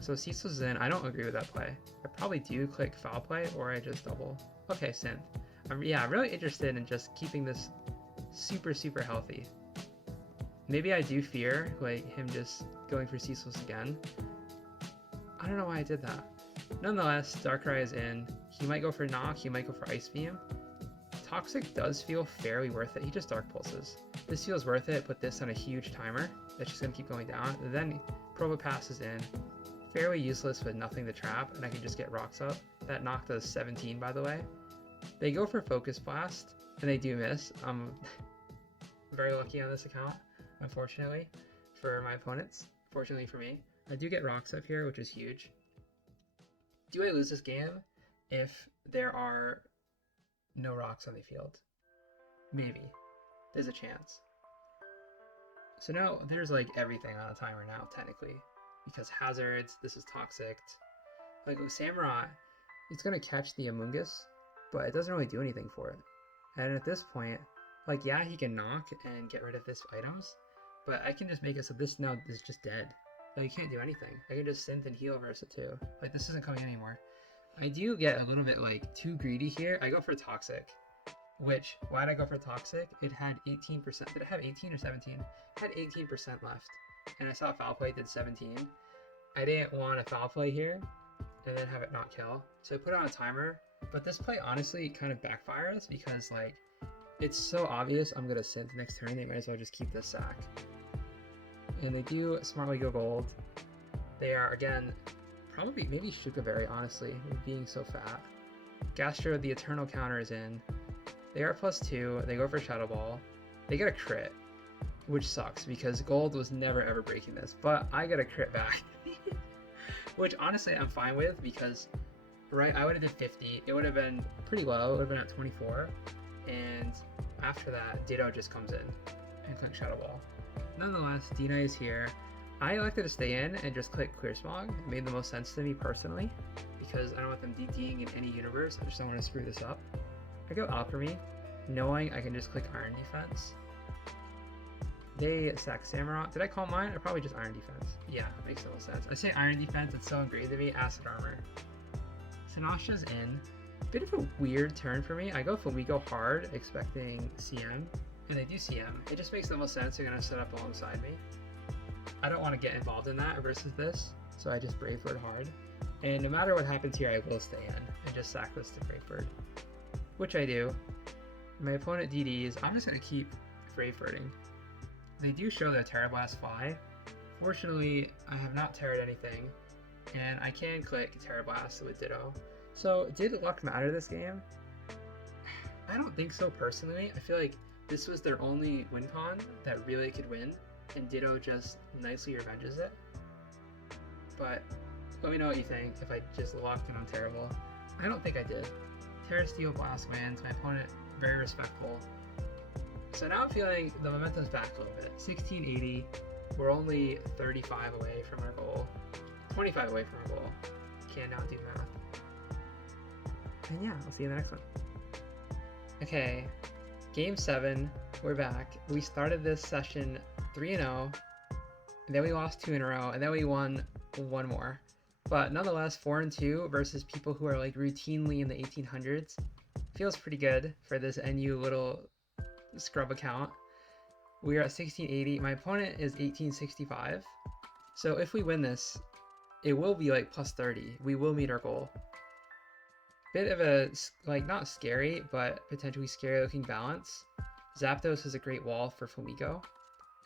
So Cecil's in. I don't agree with that play. I probably do click Foul Play or I just double. Okay, Synth. I'm really interested in just keeping this super healthy. Maybe I do fear like him just going for Cecil's again. I don't know why I did that. Nonetheless, Darkrai is in. He might go for Knock, he might go for Ice Beam. Toxic does feel fairly worth it. He just Dark Pulses. This feels worth it. Put this on a huge timer. That's just going to keep going down. And then PROBOPASS is in. Fairly useless with nothing to trap, and I can just get Rocks up. That knocked does 17, by the way. They go for Focus Blast, and they do miss. I'm very lucky on this account, unfortunately, for my opponents. Fortunately for me. I do get Rocks up here, which is huge. Do I lose this game if there are no rocks on the field? Maybe. There's a chance. So now there's like everything on a timer now, technically. Because hazards, this is Toxic. Like with Samurott, it's going to catch the Amoonguss, but it doesn't really do anything for it. And at this point, like yeah, he can knock and get rid of this items, but I can just make it so this now is just dead. Like, you can't do anything. I can just synth and heal versus it too. Like, this isn't coming anymore. I do get a little bit like too greedy here. I go for Toxic, which, why did I go for Toxic? It had 18%. Did it have 18 or 17? It had 18% left. And I saw Foul Play did 17. I didn't want to Foul Play here and then have it not kill. So I put it on a timer. But this play honestly kind of backfires because like it's so obvious I'm gonna synth next turn, they might as well just keep this sack. And they do smartly go gold. They are again probably maybe Shukaberry, honestly, being so fat. Gastro, the Eternal counter is in. They are +2, they go for Shadow Ball. They get a crit, which sucks because gold was never ever breaking this, but I get a crit back. Which honestly I'm fine with because right, I would have did 50. It would have been pretty low. It would have been at 24. And after that, Ditto just comes in and clicks Shadow Ball. Nonetheless, Dina is here. I elected to stay in and just click Clear Smog. It made the most sense to me personally because I don't want them DTing in any universe. I just don't want to screw this up. I go Alchemy, knowing I can just click Iron Defense. They sack Samurott. Did I call mine? Or probably just Iron Defense. Yeah, it makes the most sense. I say Iron Defense, it's so ingrained to me. Acid Armor. Sinasha's in. Bit of a weird turn for me. I go Flamingo hard, expecting CM, and they do CM. It just makes the most sense. They're gonna set up alongside me. I don't want to get involved in that versus this, so I just Bravebird hard. And no matter what happens here, I will stay in and just sack this to Bravebird, which I do. My opponent DDs. I'm just gonna keep Bravebirding. They do show their Terra Blast fly. Fortunately, I have not terrored anything. And I can click Terra Blast with Ditto. So, did luck matter this game? I don't think so personally. I feel like this was their only win con that really could win, and Ditto just nicely revenges it. But let me know what you think if I just lucked and I'm terrible. I don't think I did. Terra Steel Blast wins. My opponent, very respectful. So now I'm feeling the momentum's back a little bit. 1680. We're only 35 away from our goal. 25 away from our goal. Cannot do math. And yeah, I'll see you in the next one. Okay, game 7, we're back. We started this session 3-0, and then we lost 2 in a row, and then we won 1 more. But nonetheless, 4-2 versus people who are like routinely in the 1800s. Feels pretty good for this NU little scrub account. We are at 1680. My opponent is 1865. So if we win this, it will be like +30. We will meet our goal. Bit of a, like, not scary, but potentially scary looking balance. Zapdos is a great wall for Flamigo.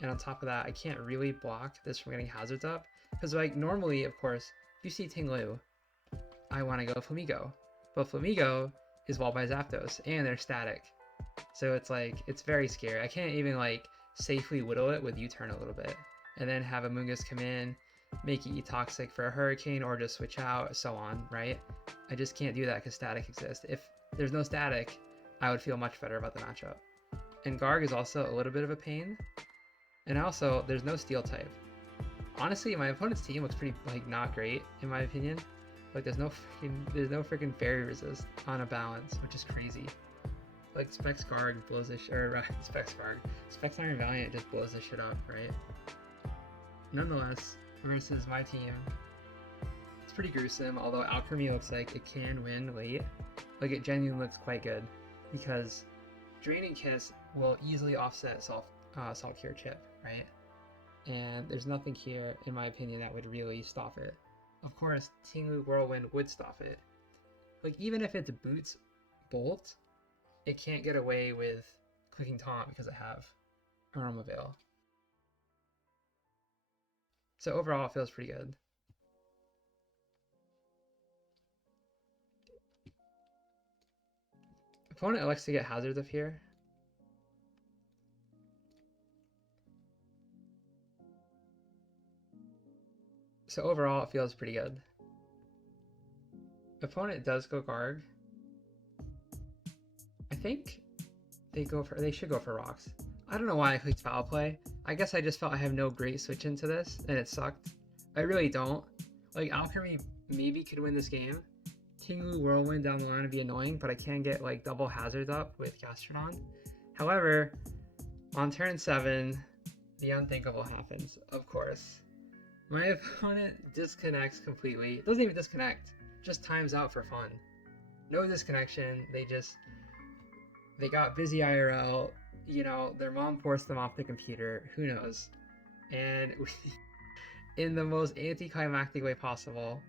And on top of that, I can't really block this from getting hazards up. Because, like, normally, of course, if you see Tinglu, I want to go Flamigo. But Flamigo is walled by Zapdos, and they're static. So it's like, it's very scary. I can't even, like, safely whittle it with U-turn a little bit. And then have Amoonguss come in, make it eat Toxic for a Hurricane, or just switch out, so on, right? I just can't do that because static exists. If there's no static, I would feel much better about the matchup. And Garg is also a little bit of a pain. And also, there's no Steel type. Honestly, my opponent's team looks pretty, like, not great, in my opinion. Like, there's no freaking Fairy Resist on a balance, which is crazy. Like, Specs Garg blows this shit, or Specs Garg. Specs Iron Valiant just blows this shit up, right? Nonetheless, versus my team, it's pretty gruesome, although Alchemy looks like it can win late. Like, it genuinely looks quite good, because Draining Kiss will easily offset Salt Cure Chip, right? And there's nothing here, in my opinion, that would really stop it. Of course, Tinglu Whirlwind would stop it. Like, even if it's Boots Bolt, it can't get away with clicking Taunt because I have Aroma Veil. So overall, it feels pretty good. Opponent elects to get hazards up here. So overall, it feels pretty good. Opponent does go Garg. I think they should go for rocks. I don't know why I clicked Foul Play. I guess I just felt I have no great switch into this, and it sucked. I really don't. Like, Alchemy maybe could win this game. Tinglu Whirlwind down the line would be annoying, but I can get, like, double hazards up with Gastrodon. However, on turn 7, the unthinkable happens, of course. My opponent disconnects completely. Doesn't even disconnect. Just times out for fun. No disconnection. They got busy IRL. You know, their mom forced them off the computer. Who knows? And in the most anticlimactic way possible,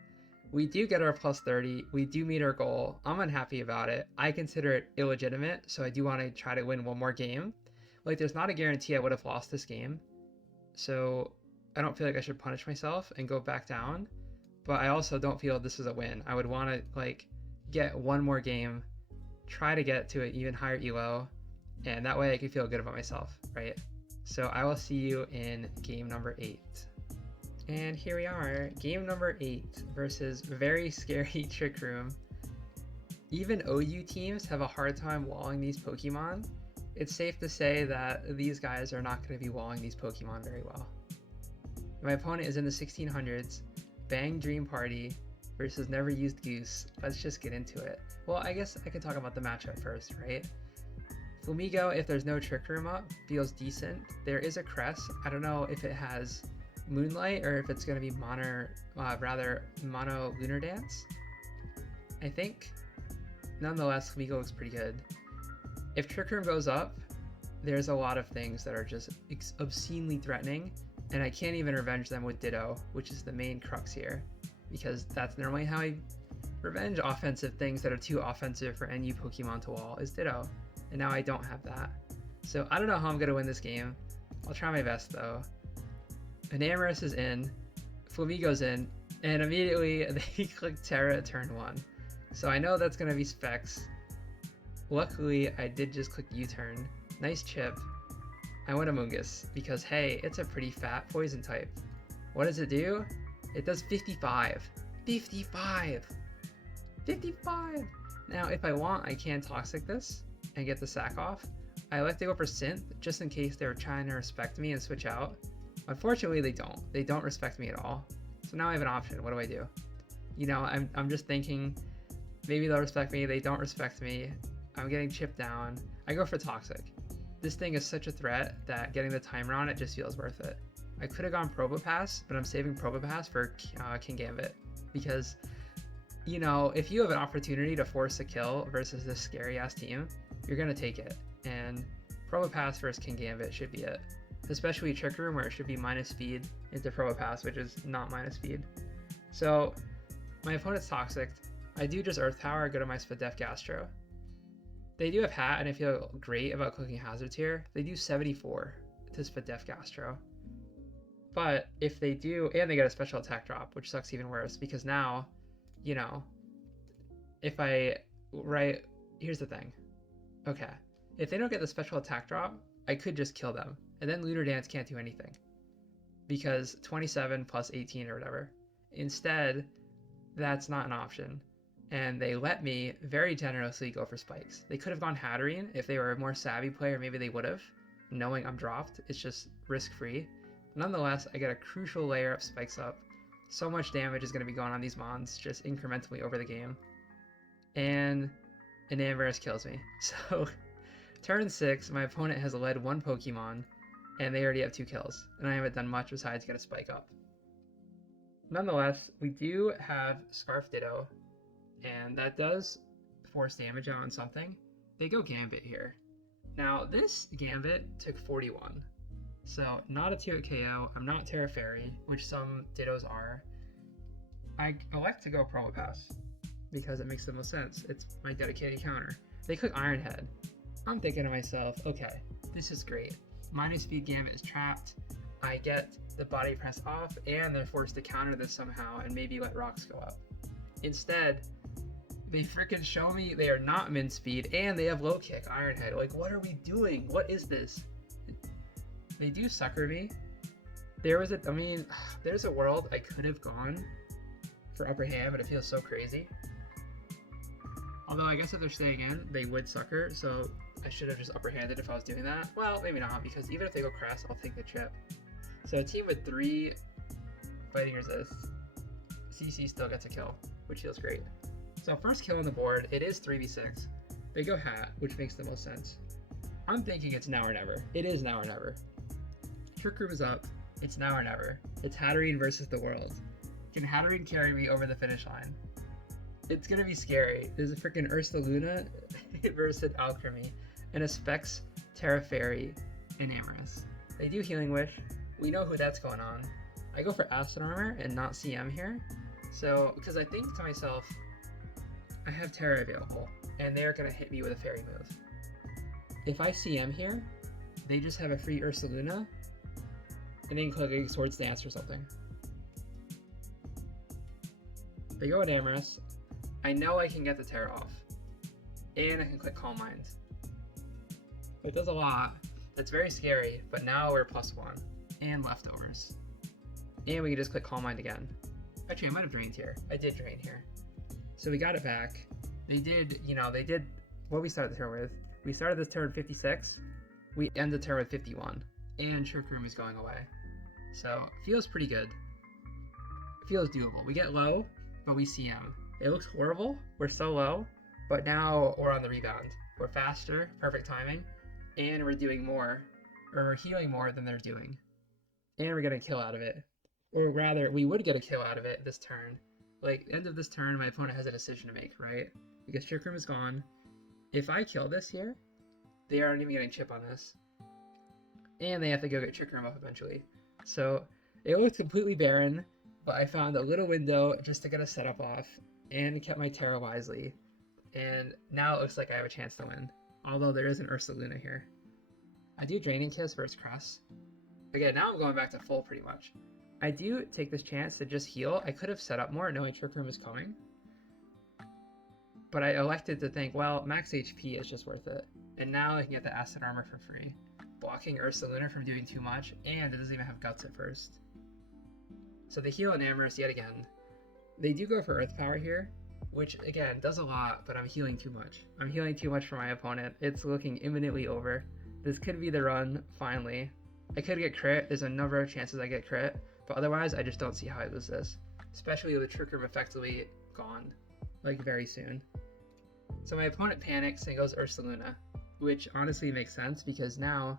we do get our plus 30. We do meet our goal. I'm unhappy about it. I consider it illegitimate, so I do want to try to win one more game. Like, there's not a guarantee I would have lost this game. So I don't feel like I should punish myself and go back down. But I also don't feel this is a win. I would want to, like, get one more game, try to get to an even higher elo, and that way I can feel good about myself, right? So I will see you in game number 8. And here we are, game number 8 versus very scary Trick Room. Even OU teams have a hard time walling these Pokemon. It's safe to say that these guys are not going to be walling these Pokemon very well. My opponent is in the 1600s, Bang Dream Party versus Never Used Goose. Let's just get into it. Well, I guess I could talk about the matchup first, right? Flamigo, if there's no Trick Room up, feels decent. There is a Crest. I don't know if it has Moonlight or if it's going to be Mono Lunar Dance, I think. Nonetheless, Flamigo looks pretty good. If Trick Room goes up, there's a lot of things that are just obscenely threatening, and I can't even revenge them with Ditto, which is the main crux here, because that's normally how I revenge offensive things that are too offensive for NU Pokemon to wall, is Ditto, and now I don't have that. So I don't know how I'm going to win this game. I'll try my best though. Enamorus is in, Flamigo's in, and immediately they click Terra at turn 1. So I know that's going to be Specs. Luckily, I did just click U-turn. Nice chip. I went Amoonguss because, hey, it's a pretty fat poison type. What does it do? It does 55. 55! 55! Now, if I want, I can Toxic this and get the sack off. I like to go for Synth just in case they were trying to respect me and switch out. Unfortunately, they don't. They don't respect me at all. So now I have an option. What do I do? You know, I'm just thinking maybe they'll respect me. They don't respect me. I'm getting chipped down. I go for Toxic. This thing is such a threat that getting the timer on it just feels worth it. I could have gone PROBOPASS, but I'm saving PROBOPASS for Kingambit because, you know, if you have an opportunity to force a kill versus this scary-ass team, you're going to take it. And PROBOPASS versus Kingambit should be it. Especially Trick Room where it should be minus speed into PROBOPASS, which is not minus speed. So my opponent's Toxic. I do just Earth Power, go to my Spadef Gastro. They do have Hat, and I feel great about clicking Hazards here. They do 74 to Spadef Gastro. But if they do, and they get a special attack drop, which sucks even worse, because now, you know, if I, right, here's the thing. Okay, if they don't get the special attack drop, I could just kill them. And then Lunar Dance can't do anything. Because 27 plus 18 or whatever. Instead, that's not an option. And they let me very generously go for Spikes. They could have gone Hatterene if they were a more savvy player, maybe they would have. Knowing I'm dropped, it's just risk-free. Nonetheless, I get a crucial layer of Spikes up. So much damage is going to be going on these Mons, just incrementally over the game. And Enamorus kills me. So, turn 6, my opponent has led one Pokemon, and they already have 2 kills. And I haven't done much besides get a Spike up. Nonetheless, we do have Scarf Ditto, and that does force damage out on something. They go Gambit here. Now, this Gambit took 41. So, not a 2-hit KO. I'm not Terra Fairy, which some Dittos are. I elect to go PROBOPASS because it makes the most sense. It's my dedicated counter. They click Iron Head. I'm thinking to myself, okay, this is great. Minus Speed Gambit is trapped. I get the Body Press off, and they're forced to counter this somehow and maybe let rocks go up. Instead, they freaking show me they are not min speed and they have low kick, Iron Head. Like, what are we doing? What is this? They do sucker me. There's a world I could have gone for upper hand, but it feels so crazy. Although I guess if they're staying in, they would sucker, so I should have just upper handed if I was doing that. Well, maybe not, because even if they go Crest, I'll take the chip. So a team with 3 fighting resists, CC still gets a kill, which feels great. So first kill on the board, it is 3v6. They go Hat, which makes the most sense. I'm thinking it's now or never. It is now or never. Trick Room is up, It's now or never. It's Hatterene versus the world. Can Hatterene carry me over the finish line? It's gonna be scary. There's a freaking Ursaluna versus Alchemy, and a Specs Terra Fairy and Amorous. They do Healing Wish. We know who that's going on. I go for Acid Armor and not CM here. So, because I think to myself, I have Terra available, and they're gonna hit me with a Fairy move. If I CM here, they just have a free Ursaluna, and then click a Swords Dance or something. They go with Amorous. I know I can get the Terra off, and I can click Calm Mind. It does a lot. It's very scary, but now we're +1 and leftovers. And we can just click Calm Mind again. Actually, I might have drained here. I did drain here. So we got it back. They did what we started the turn with. We started this turn 56. We end the turn with 51. And Trick Room is going away. So, feels pretty good. Feels doable. We get low, but we CM. It looks horrible. We're so low, but now we're on the rebound. We're faster, perfect timing, and we're doing more, or we're healing more than they're doing. And we're getting a kill out of it. Or rather, we would get a kill out of it this turn. Like, end of this turn, my opponent has a decision to make, right? Because Trick Room is gone. If I kill this here, they aren't even getting chip on this. And they have to go get Trick Room up eventually. So, it looks completely barren, but I found a little window just to get a setup off, and kept my Terra wisely. And now it looks like I have a chance to win. Although there is an Ursaluna here. I do Draining Kiss versus Crest. Again, now I'm going back to full pretty much. I do take this chance to just heal. I could have set up more knowing Trick Room is coming. But I elected to think, well, max HP is just worth it. And now I can get the Acid Armor for free. Blocking Ursaluna from doing too much, and it doesn't even have Guts at first. So they heal on Amorous yet again. They do go for Earth Power here, which again does a lot, but I'm healing too much. I'm healing too much for my opponent. It's looking imminently over. This could be the run, finally. I could get crit. There's a number of chances I get crit, but otherwise I just don't see how I lose this. Especially with the Trick Room effectively gone, like very soon. So my opponent panics and goes Ursaluna, which honestly makes sense because now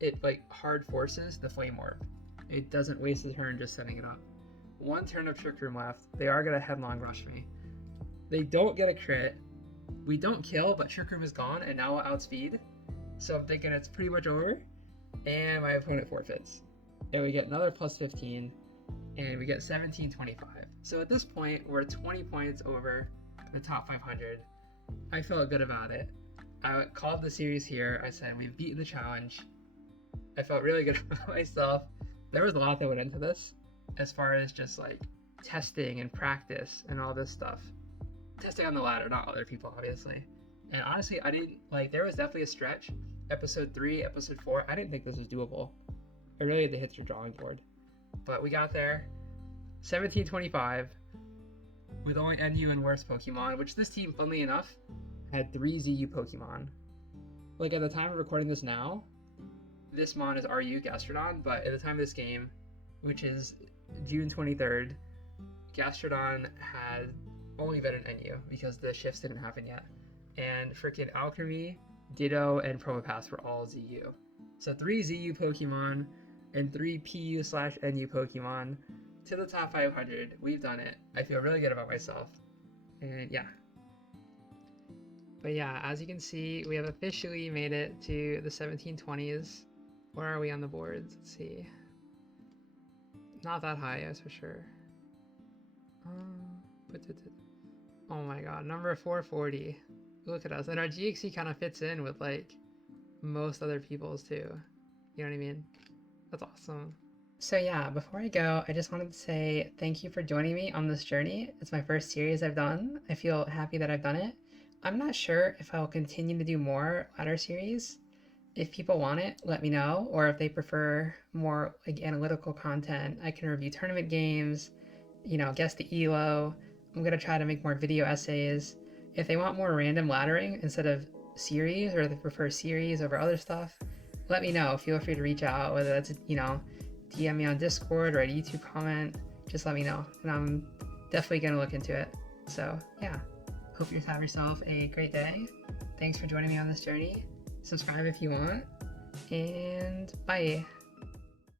it like hard forces the Flame Orb. It doesn't waste a turn just setting it up. One turn of Trick Room left. They are gonna headlong rush me. They don't get a crit. We don't kill, but Trick Room is gone, and now we'll outspeed. So I'm thinking it's pretty much over, and my opponent forfeits. And we get another +15, and we get 1725. So at this point, we're 20 points over the top 500. I felt good about it. I called the series here. I said, we've beaten the challenge. I felt really good about myself. There was a lot that went into this, as far as just like testing and practice and all this stuff. Testing on the ladder, not other people, obviously. And honestly, I didn't, like, there was definitely a stretch. Episode 3, episode 4, I didn't think this was doable. I really had to hit the drawing board. But we got there. 1725, with only NU and worse Pokemon, which this team, funnily enough, had 3 ZU Pokemon. Like, at the time of recording this now, this Mon is RU Gastrodon, but at the time of this game, which is June 23rd, Gastrodon had only been an NU because the shifts didn't happen yet. And freaking Alchemy, Ditto, and PROBOPASS were all ZU. So 3 ZU Pokemon and 3 PU/NU Pokemon to the top 500. We've done it. I feel really good about myself. And yeah. But yeah, as you can see, we have officially made it to the 1720s. Where are we on the boards? Let's see. Not that high, that's for sure. Oh my god, number 440. Look at us. And our GXC kind of fits in with like most other people's too. You know what I mean? That's awesome. So yeah, before I go, I just wanted to say thank you for joining me on this journey. It's my first series I've done. I feel happy that I've done it. I'm not sure if I'll continue to do more ladder series. If people want it, let me know. Or if they prefer more like analytical content, I can review tournament games, you know, guess the ELO. I'm going to try to make more video essays. If they want more random laddering instead of series, or they prefer series over other stuff, let me know. Feel free to reach out, whether that's, you know, DM me on Discord or a YouTube comment. Just let me know, and I'm definitely going to look into it. So yeah, hope you have yourself a great day. Thanks for joining me on this journey. Subscribe if you want, and bye.